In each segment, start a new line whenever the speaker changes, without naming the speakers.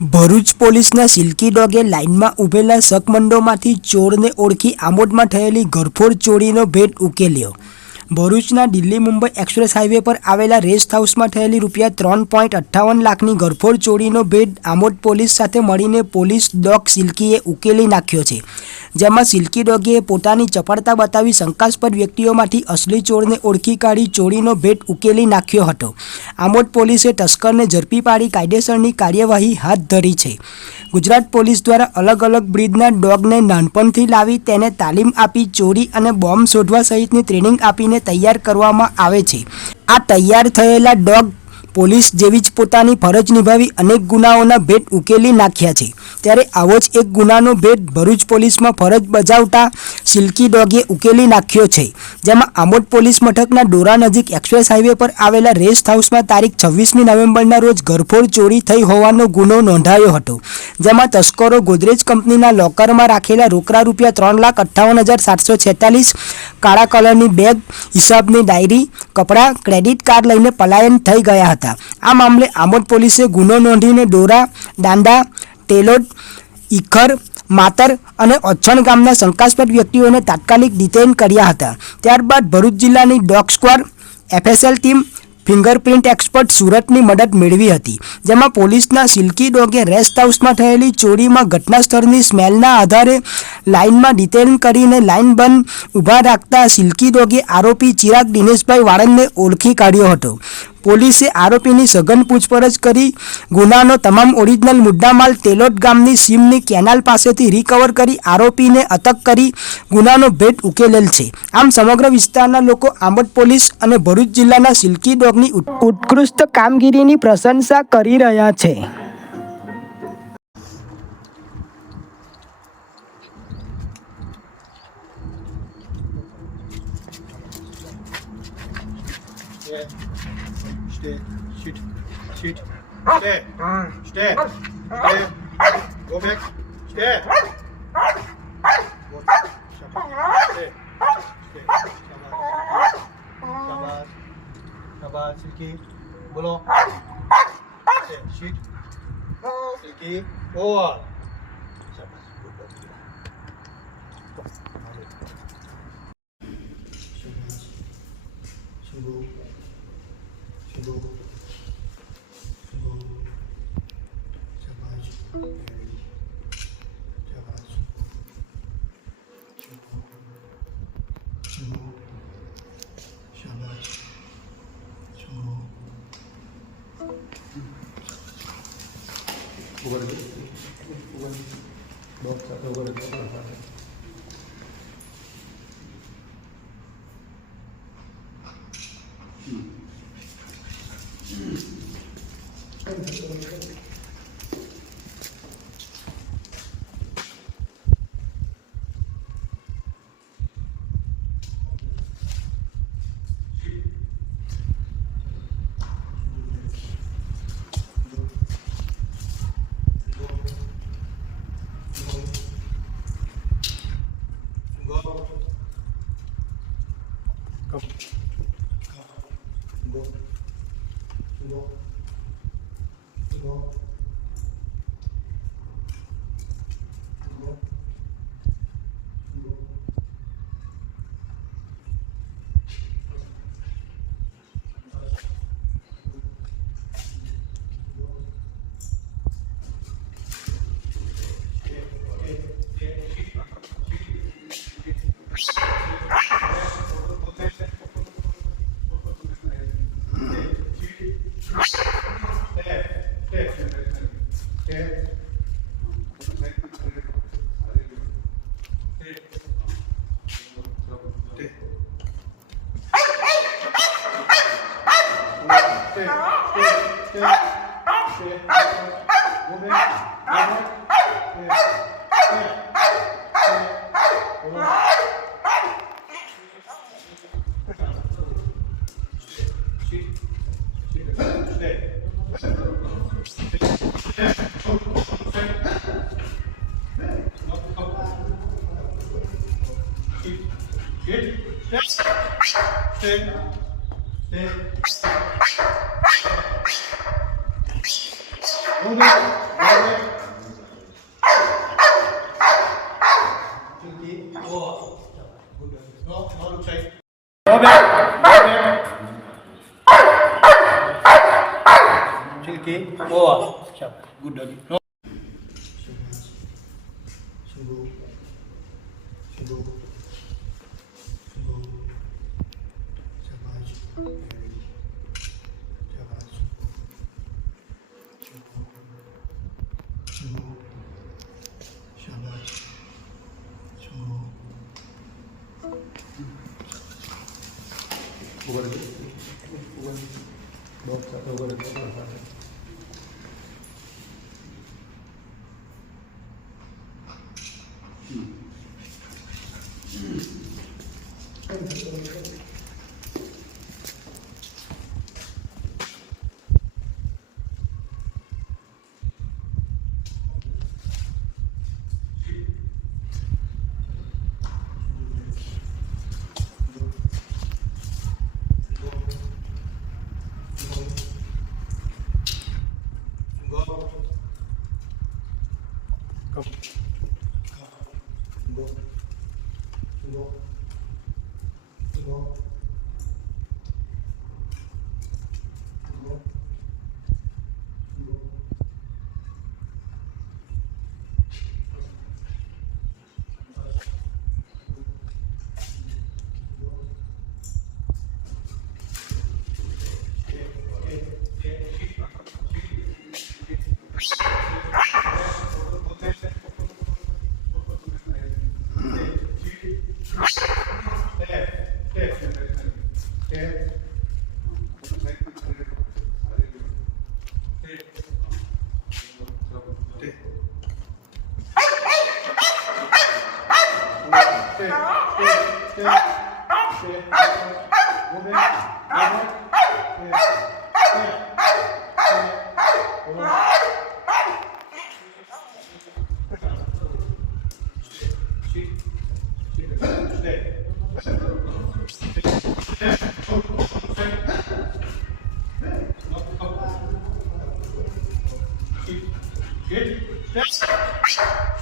ભરૂચ પોલીસના સિલ્કી ડોગે લાઇનમાં ઊભેલા શકમંડોમાંથી ચોરને ઓળખી આમોદમાં થયેલી ઘરફોડ ચોરીનો ભેટ ઉકેલ્યો. ભરૂચના દિલ્હી મુંબઈ એક્સપ્રેસ હાઈવે પર આવેલા રેસ્ટ હાઉસમાં થયેલી રૂપિયા ત્રણ પોઈન્ટ અઠ્ઠાવન લાખની ઘરફોડ ચોરીનો ભેટ આમોદ પોલીસ સાથે મળીને પોલીસ ડોગ સિલ્કીએ ઉકેલી નાખ્યો છે. જેમાં સિલ્કી ડોગીએ પોતાની ચપળતા બતાવી શંકાસ્પદ વ્યક્તિઓમાંથી અસલી ચોરને ઓળખી કાઢી ચોરીનો ભેટ ઉકેલી નાખ્યો હતો. આમોદ પોલીસે તસ્કરને ઝડપી પાડી કાયદેસરની કાર્યવાહી હાથ ધરી છે. ગુજરાત પોલીસ દ્વારા અલગ અલગ બ્રીડના ડોગને નાનપણથી લાવી તેને તાલીમ આપી ચોરી અને બોમ્બ શોધવા સહિતની ટ્રેનિંગ આપીને તૈયાર કરવામાં આવે છે. આ તૈયાર થયેલા ડોગ પોલીસ જેવી જ પોતાની ફરજ નિભાવી અનેક ગુનાઓના ભેટ ઉકેલી નાખ્યા છે. ત્યારે આવો જ એક ગુનાનો ભેટ ભરૂચ પોલીસમાં ફરજ બજાવતા સિલ્કી ડોગે ઉકેલી નાખ્યો છે. જેમાં આમોદ પોલીસ મથકના ડોરા નજીક એક્સપ્રેસ હાઈવે પર આવેલા રેસ્ટ હાઉસમાં તારીખ છવ્વીસમી નવેમ્બરના રોજ ઘરફોડ ચોરી થઈ હોવાનો ગુનો નોંધાયો હતો. જેમાં તસ્કરો ગોદરેજ કંપનીના લોકરમાં રાખેલા રોકડા રૂપિયા ત્રણ લાખ અઠ્ઠાવન હજાર સાતસો છેતાલીસ, કાળા કલરની બેગ, હિસાબની ડાયરી, કપડાં, ક્રેડિટ કાર્ડ લઈને પલાયન થઈ ગયા હતા. આ મામલે આમોદ પોલીસે ગુનો નોંધીને ડોરા દાંડા ટેલોડ ઈખર, માતર અને ઓછણ ગામના શંકાસ્પદ વ્યક્તિઓને તાત્કાલિક ડિટેન કર્યા હતા. ત્યારબાદ ભરૂચ જિલ્લાની dog squad FSL team fingerprint expert સુરતની મદદ મેળવી હતી, જેમાં પોલીસના સિલ્કી ડોગે રેસ્ટ હાઉસમાં થયેલી ચોરીમાં ઘટના સ્થળની સ્મેલના આધારે લાઇનમાં ડિટેન કરીને લાઇન બંધ ઊભા રાખતા સિલ્કી ડોગે આરોપી ચિરાગ દિનેશભાઈ વાળંદને ઓળખી કાઢ્યો હતો. પોલીસે આરોપીની સઘન પૂછપરછ કરી ગુનાનો તમામ ઓરિજિનલ મુદ્દામાલ તેલોદ ગામની સીમની કેનાલ પાસેથી રિકવર કરી આરોપીને અટક કરી ગુનાનો ભેટ ઉકેલેલ છે આમ સમગ્ર વિસ્તારના લોકો આંબટ પોલીસ અને ભરૂચ જિલ્લાના સિલ્કી ડોગની ઉત્કૃષ્ટ કામગીરીની પ્રશંસા કરી રહ્યા છે
Stay. Steh, shit, shit, steh, steh, steh, go weg, steh. शाबाश सिल्की बोलो शीट सिल्की ओवर शाबाश good boy over it. Over Good. Yes. Okay. Đó, nó lúc đấy. Đó bé. Silky. Oh, good dog. No. ઉપર ઉપર box સાથે ઉપર સાથે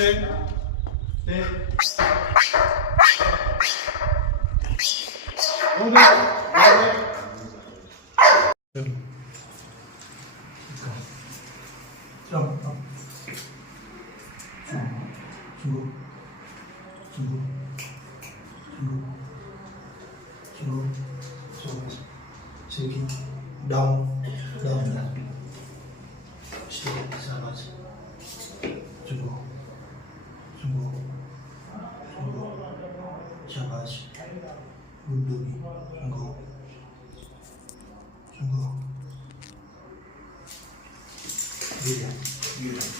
Stay. Stay. Stay. Down. Down. Down. Mira, mira.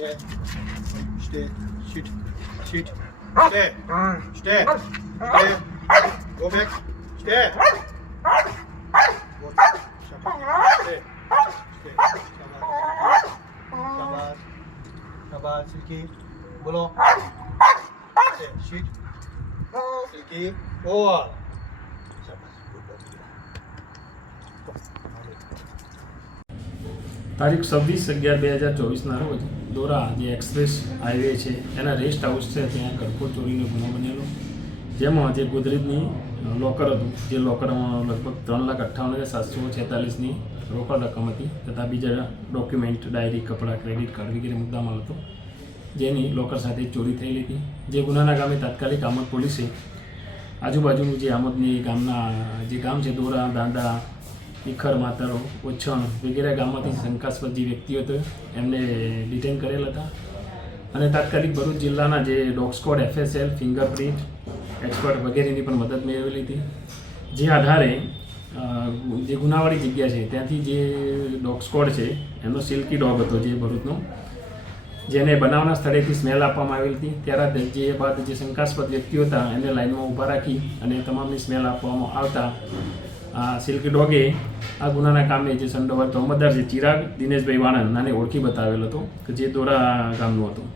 İşte. İşte. Şit. Şit. İşte. İşte. İşte. Göbek. İşte. İşte. Şabar. Şabar. Silki. Bolo. İşte. Şit. Silki. Oval.
તારીખ છવ્વીસ અગિયાર બે હજાર ચોવીસના રોજ દોરા જે એક્સપ્રેસ હાઈવે છે, એના રેસ્ટ હાઉસ છે, ત્યાં ઘરફોડ ચોરીનો ગુનો બનેલો. જેમાં જે ગોદરેજની લોકર હતું, જે લોકરમાં લગભગ ત્રણ લાખ અઠ્ઠાવન હજાર સાતસો છેતાલીસની રોકડ રકમ હતી, તથા બીજા ડોક્યુમેન્ટ ડાયરી કપડાં ક્રેડિટ કાર્ડ વગેરે મુદ્દામાં હતો, જેની લોકર સાથે ચોરી થયેલી હતી જે ગુનાના ગામે તાત્કાલિક આમોદ પોલીસે આજુબાજુનું જે આમોદની ગામના, જે ગામ છે, દોરા, દાંડા ઈખર માતરો, ઓછણ વગેરે ગામમાંથી શંકાસ્પદ જે વ્યક્તિઓ હતો એમને ડિટેન કરેલ હતા. અને તાત્કાલિક ભરૂચ જિલ્લાના જે dog squad FSL fingerprint expert વગેરેની પણ મદદ મેળવેલી હતી. જે આધારે જે ગુનાવાળી જગ્યા છે, ત્યાંથી જે ડોગ સ્કોડ છે એનો સિલ્કી ડોગ હતો જે ભરૂચનો, જેને બનાવના સ્થળેથી સ્મેલ આપવામાં આવેલી હતી. ત્યારે જે બાદ જે શંકાસ્પદ વ્યક્તિઓ હતા, એને લાઇનમાં ઊભા રાખી અને તમામની સ્મેલ આપવામાં આવતા સિલ્કી ડોગે, આ ગુનાના કામે જે સંડોવાલ તહોમતદાર છે ચિરાગ દિનેશભાઈ વાણંદ નાને ઓળખી બતાવેલ હતો કે જે દોરા ગામનું હતું.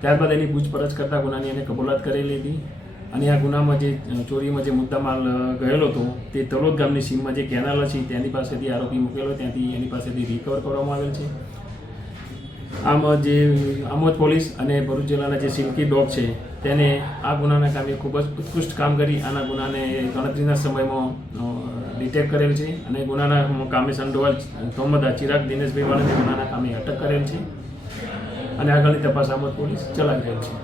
ત્યારબાદ એની પૂછપરછ કરતાં ગુનાની એને કબૂલાત કરેલી હતી અને આ ગુનામાં જે ચોરીમાં જે મુદ્દામાલ ગયેલો હતો, તે તલોદ ગામની સીમમાં જે કેનાલ છે, તેની પાસેથી આરોપી મૂકેલો, ત્યાંથી એની પાસેથી રિકવર કરવામાં આવેલ છે. આમ જે, આમોદ પોલીસ અને ભરૂચ જિલ્લાના જે સિલ્કી ડોગ છે, તેને આ ગુનાના કામે ખૂબ જ ઉત્કૃષ્ટ કામ કરી, આના ગુનાને ગણતરીના સમયમાં ડિટેક્ટ કરેલ છે અને ગુનાના કામે સંડોવાલ તોમદા ચિરાગ દિનેશભાઈ વાળાને ગુનાના કામે અટક કરેલ છે. અને આગળની તપાસ આમોદ પોલીસ ચલાવી રહેલ છે.